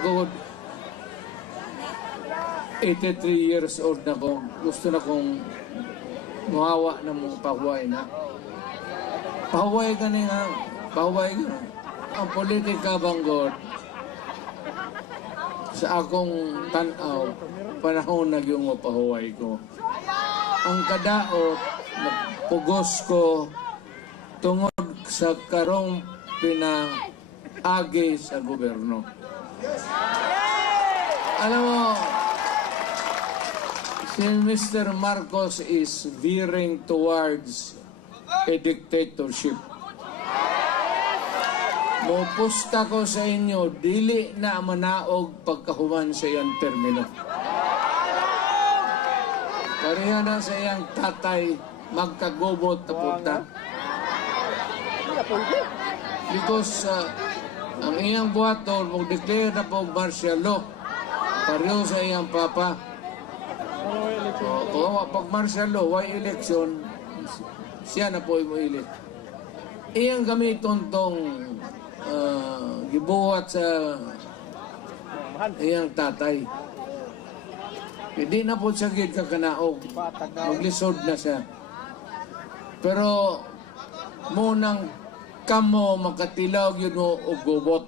Ako, 83 years old na ko. Gusto na kong muhawa na mong pahuway na. Pahuway ka na nga. Pahuway ka na. Ang politika banggod, sa akong tanaw, panahon na yung mapahuway ko. Ang kadaot, pugos ko tungod sa karong pinaagi sa gobyerno. Alam mo, si Mr. Marcos is veering towards a dictatorship. Mupusta ko sa inyo, dili na manaog pagkahuman sa iyang termino. Pareha na sa iyang tatay magkagubot na punta. Because uh, ang iyang buhaton, mag-declare na po martial law. Pareho sa iyang papa. So, kung pag martial law, why election, siya na po mo ilit. Iyang gamiton tong uh, gibuhat sa iyang tatay. Hindi na po siya gid kakanaog. Maglisod na siya. Pero munang kamo makatilawg yun og gubot.